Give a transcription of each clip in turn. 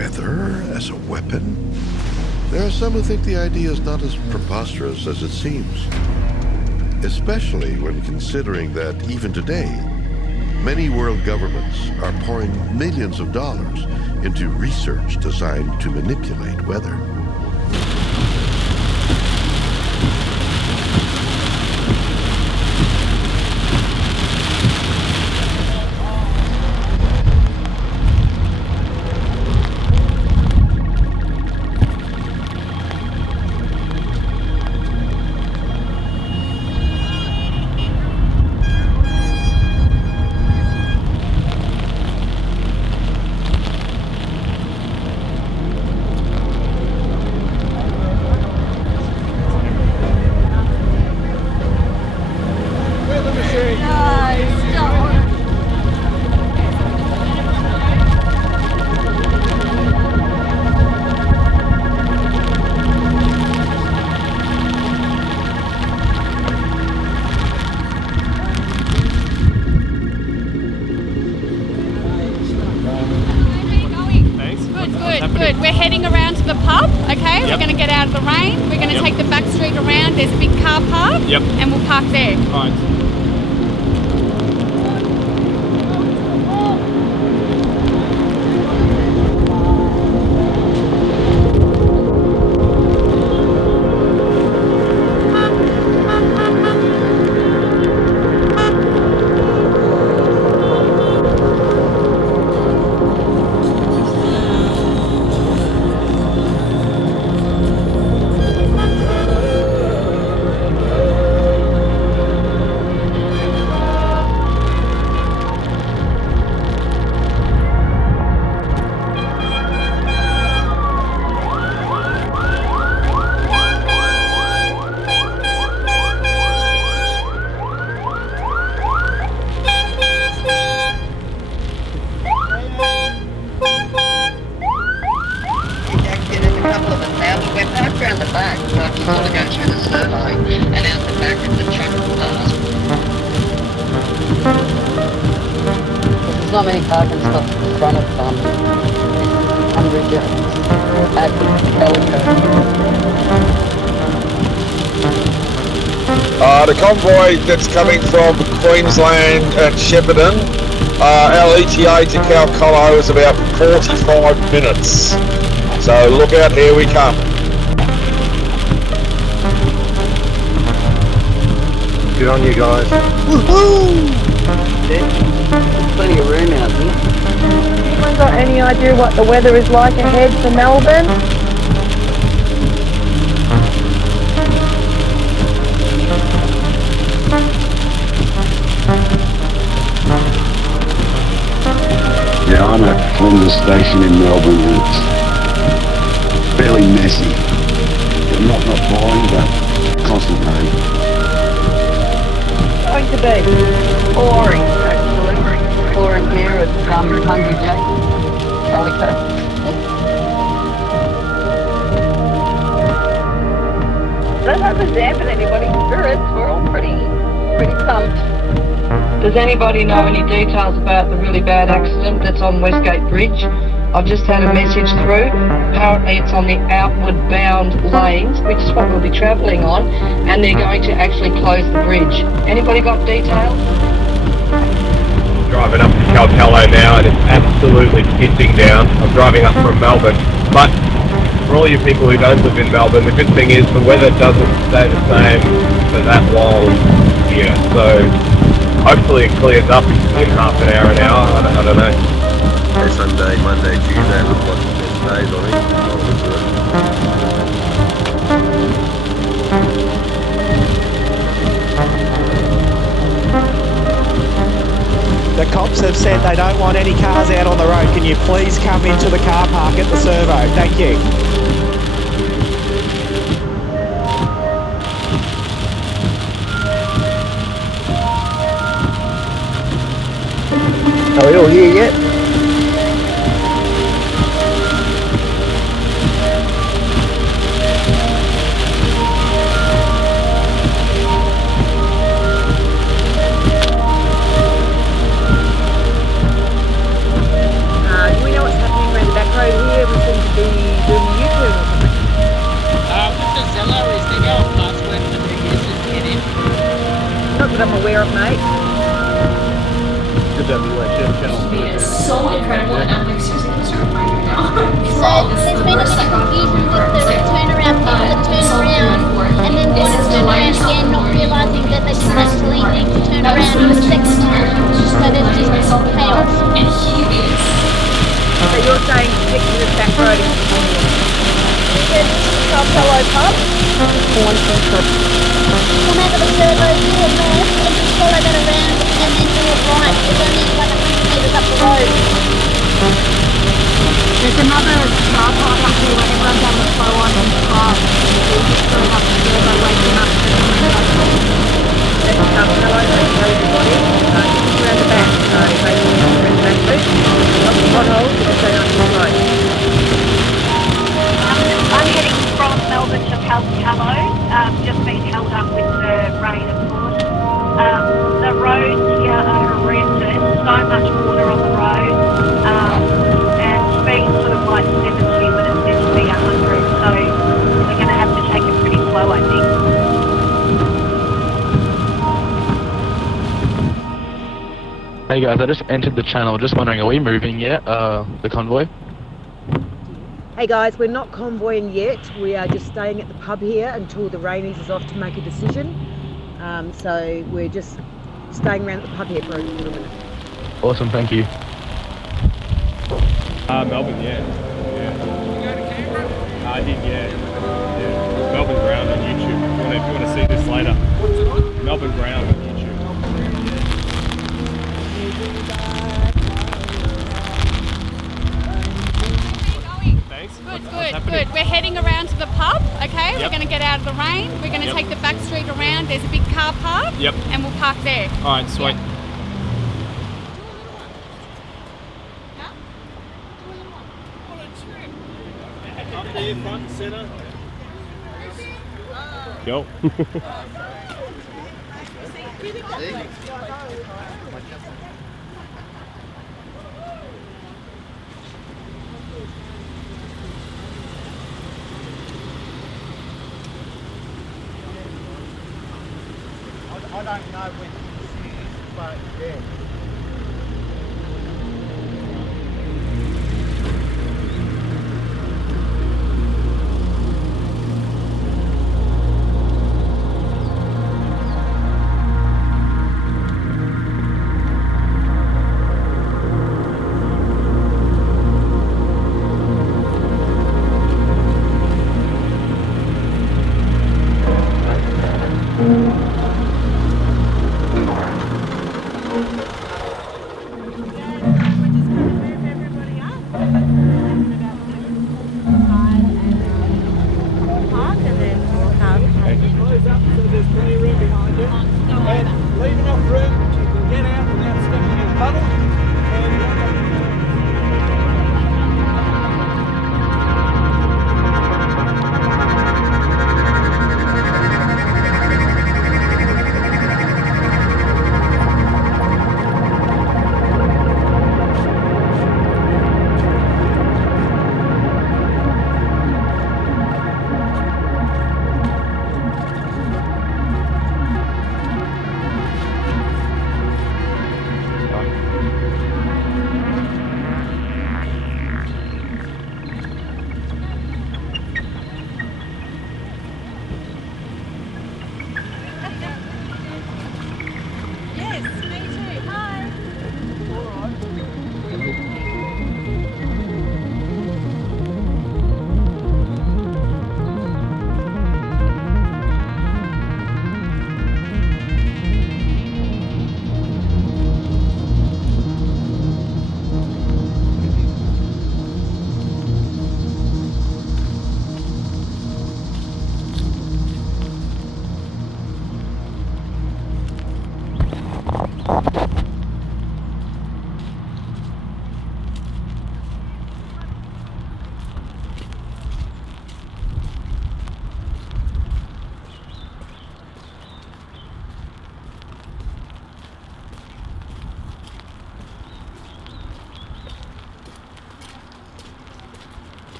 Weather as a weapon? There are some who think the idea is not as preposterous as it seems. Especially when considering that even today, many world governments are pouring millions of dollars into research designed to manipulate weather. Good. We're heading around to the pub, okay? We're going to get out of the rain. We're going to take the back street around. There's a big car park. And we'll park there. Right. There's not many parking spots in front of Hundred at The convoy that's coming from Queensland and Shepparton, our ETA to Calcolo is about 45 minutes. So look out, here we come. Good on you guys. Woohoo! There's plenty of room out here. Anyone got any idea what the weather is like ahead for Melbourne? Yeah, I'm at Flinders Station in Melbourne and it's fairly messy. Not boring, but constant rain. Going to be boring, actually. Boring here at Hungry Jack. Calico. That hasn't dampened anybody's spirits. We're all pretty pumped. Does anybody know any details about the really bad accident that's on Westgate Bridge? I've just had a message through. Apparently it's on the outward bound lanes, which is what we'll be travelling on, and they're going to actually close the bridge. Anybody got details? Driving up to Calcolo now and it's absolutely pissing down. I'm driving up from Melbourne, but for all you people who don't live in Melbourne, the good thing is the weather doesn't stay the same for that long here, so hopefully it clears up in half an hour, I don't know. Sunday, Monday, Tuesday look like the best days, I think. The cops have said they don't want any cars out on the road. Can you please come into the car park at the servo? Thank you. Are we all here yet? Do we know what's happening around the back road here? around in a second so there's just chaos. So you're saying stick to this back road? Yeah, this is the Calpello pub. Come out of the servo here north and just follow that around and then do it right. It's only like 100 metres up the road. There's another car park up here where everyone's having a slow on and park. So you just go up the servo, wake them up. That's Calpello, that's everybody. Just around the back, so basically around the back route. Lots of potholes, because they aren't too close. I'm heading from Melbourne to Calpello, just been held up with the rain, of course. The roads here are horrendous, so much water on the road, and speed sort of like 70 when it's meant to be 100, so we're going to have to take it pretty slow, I think. Hey guys, I just entered the channel, just wondering, are we moving yet, the convoy? Hey guys, we're not convoying yet. We are just staying at the pub here until the rain eases off to make a decision. So we're just staying around at the pub here for a little minute. Awesome, thank you. Melbourne, yeah. Did you go to Canberra? I did, yeah. Melbourne Ground on YouTube. If you want to see this later. What's it on? Melbourne Ground on YouTube. Good. We're heading around to the pub, okay? We're going to get out of the rain. We're going to take the back street around. There's a big car park. And we'll park there. All right, sweet. Up there, front and centre. Go. I don't know when this is, but yeah.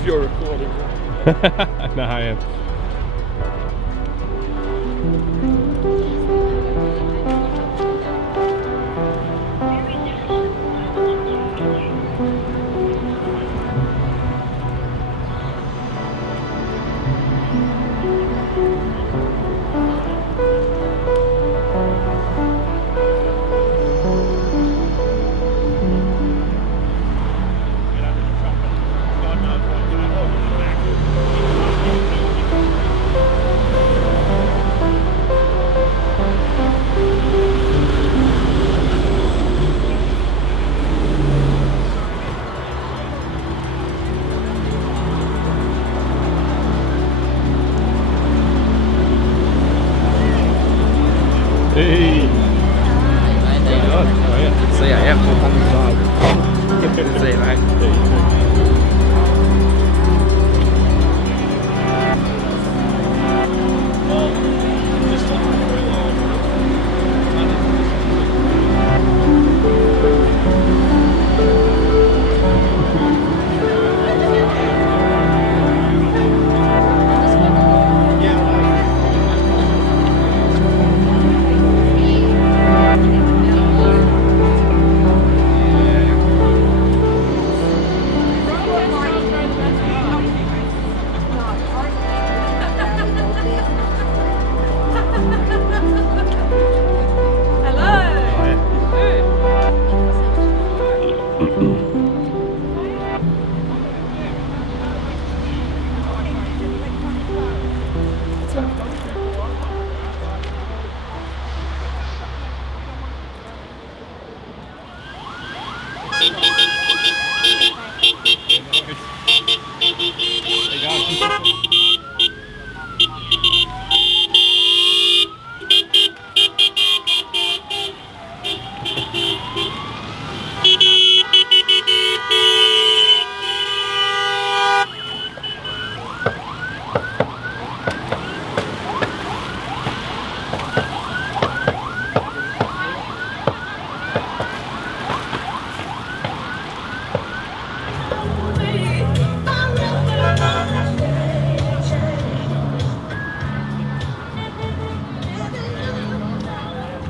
if you're recording. No, I am. Hey. See ya, yep. See you, mate.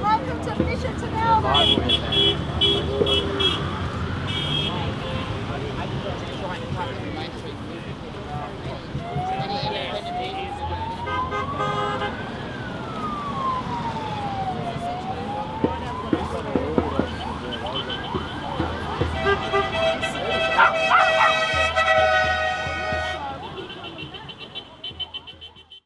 Welcome to Mission to Melbourne.